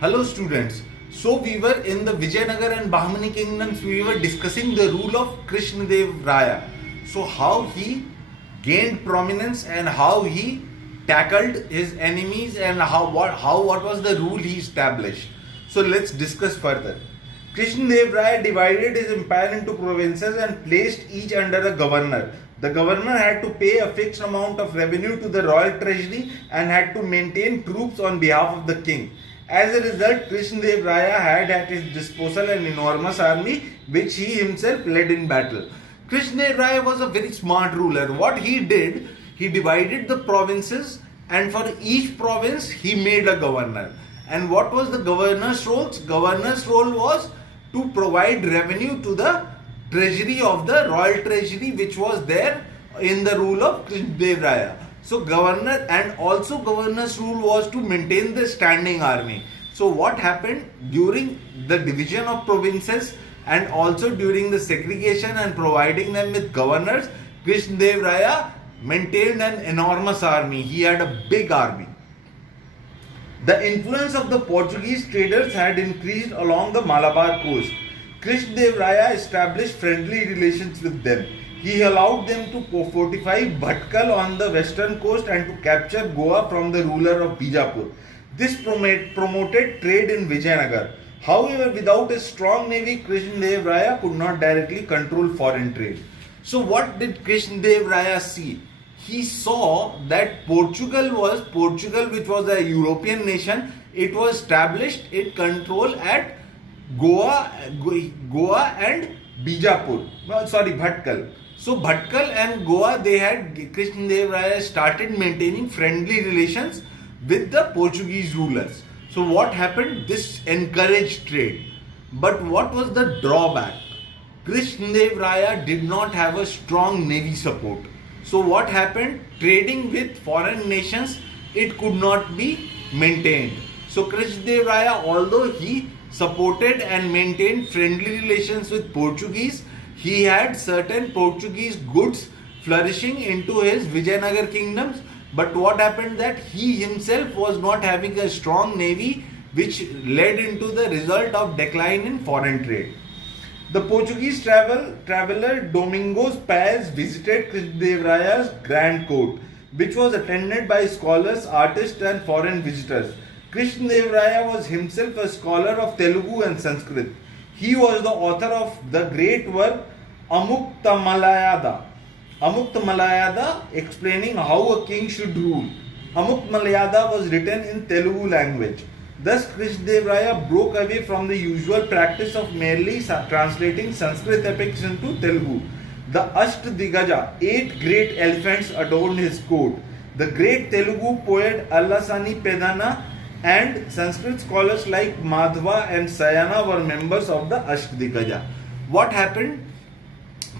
Hello students. So we were in the Vijayanagar and Bahmani kingdoms. We were discussing the rule of Krishnadev Raya. So how he gained prominence and how he tackled his enemies and what was the rule he established. So let's discuss further. Krishnadev Raya divided his empire into provinces and placed each under a governor. The governor had to pay a fixed amount of revenue to the royal treasury and had to maintain troops on behalf of the king. As a result, Krishnadev Raya had at his disposal an enormous army which he himself led in battle. Krishnadev Raya was a very smart ruler. What he did, he divided the provinces and for each province he made a governor. And what was the governor's role? Governor's role was to provide revenue to the treasury of the royal treasury which was there in the rule of Krishnadev Raya. So governor and also governor's rule was to maintain the standing army. So what happened during the division of provinces and also during the segregation and providing them with governors, Krishnadev Raya maintained an enormous army. He had a big army. The influence of the Portuguese traders had increased along the Malabar coast. Krishnadev Raya established friendly relations with them. He allowed them to fortify Bhatkal on the western coast and to capture Goa from the ruler of Bijapur. This promoted trade in Vijayanagar. However, without a strong navy, Krishnadev Raya could not directly control foreign trade. So what did Krishnadev Raya see? He saw that Portugal, which was a European nation, it was established its control at Goa and Bijapur. Bhatkal. So Bhatkal and Goa, Krishnadev Raya started maintaining friendly relations with the Portuguese rulers. So what happened? This encouraged trade. But what was the drawback? Krishnadev Raya did not have a strong navy support. So what happened? Trading with foreign nations, it could not be maintained. So Krishnadev Raya, although he supported and maintained friendly relations with Portuguese, he had certain Portuguese goods flourishing into his Vijayanagar kingdoms. But what happened that he himself was not having a strong navy, which led into the result of decline in foreign trade. The Portuguese traveller Domingos Paz visited Krishnadev Raya's grand court, which was attended by scholars, artists and foreign visitors. Krishnadev Raya was himself a scholar of Telugu and Sanskrit. He was the author of the great work Amukta Malayada explaining how a king should rule. Amukta Malayada was written in Telugu language. Thus Krishnadev Raya broke away from the usual practice of merely translating Sanskrit epics into Telugu. The Ashtadigaja, 8 great elephants adorned his court. The great Telugu poet Allasani Pedana and Sanskrit scholars like Madhva and Sayana were members of the Ashtadigaja. What happened?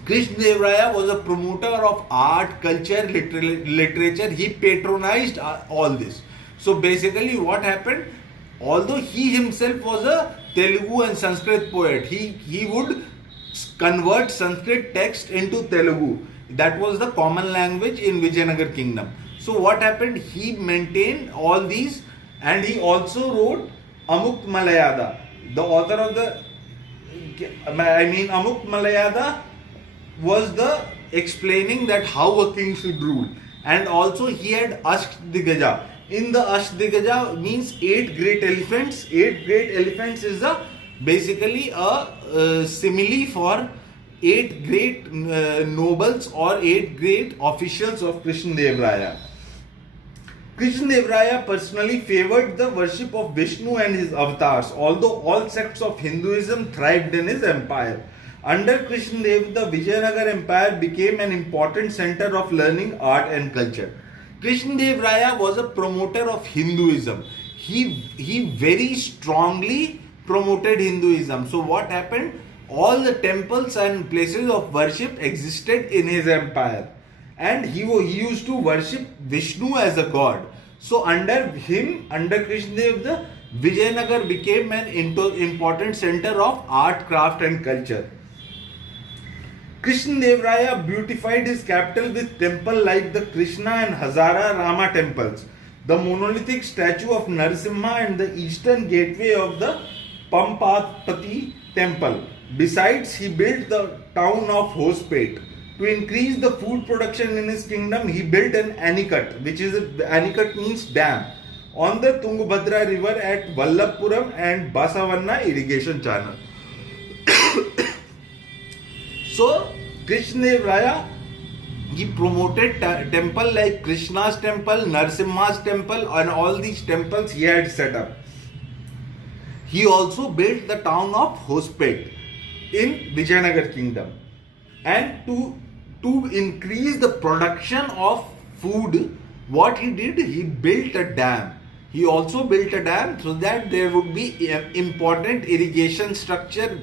Krishnadev Raya was a promoter of art, culture, literature. He patronized all this. So basically what happened? Although he himself was a Telugu and Sanskrit poet, he would convert Sanskrit text into Telugu. That was the common language in Vijayanagar kingdom. So what happened? He maintained all these and he also wrote Amukta Malayada. The author of Amukta Malayada was the explaining that how a king should rule. And also he had Ashtadigaja. In the Ashtadigaja means 8 great elephants. 8 great elephants is basically a simile for 8 great nobles or 8 great officials of Krishnadev Raya. Krishnadev Raya personally favored the worship of Vishnu and his avatars, although all sects of Hinduism thrived in his empire. Under Krishnadev, the Vijayanagar empire became an important center of learning, art and culture. Krishnadev Raya was a promoter of Hinduism. He very strongly promoted Hinduism. So what happened? All the temples and places of worship existed in his empire. And he used to worship Vishnu as a god. So under Krishnadev, the Vijayanagar became an important center of art, craft and culture. Krishnadev Raya beautified his capital with temples like the Krishna and Hazara Rama temples. the monolithic statue of Narasimha and the eastern gateway of the Pampapati temple. Besides, he built the town of Hospet. To increase the food production in his kingdom, he built an Anicut, which is Anicut means dam, on the Tungabhadra river at Vallabhpuram and Basavanna irrigation channel. So, Krishnadev Raya, he promoted temple like Krishna's temple, Narasimha's temple, and all these temples he had set up. He also built the town of Hospet in Vijayanagar kingdom. And to increase the production of food, what he did, he built a dam. He also built a dam so that there would be important irrigation structure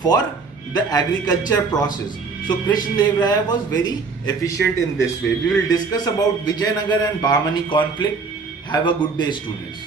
for the agriculture process. So Krishnadev Raya was very efficient in this way. We will discuss about Vijayanagar and Bahmani conflict. Have a good day, students.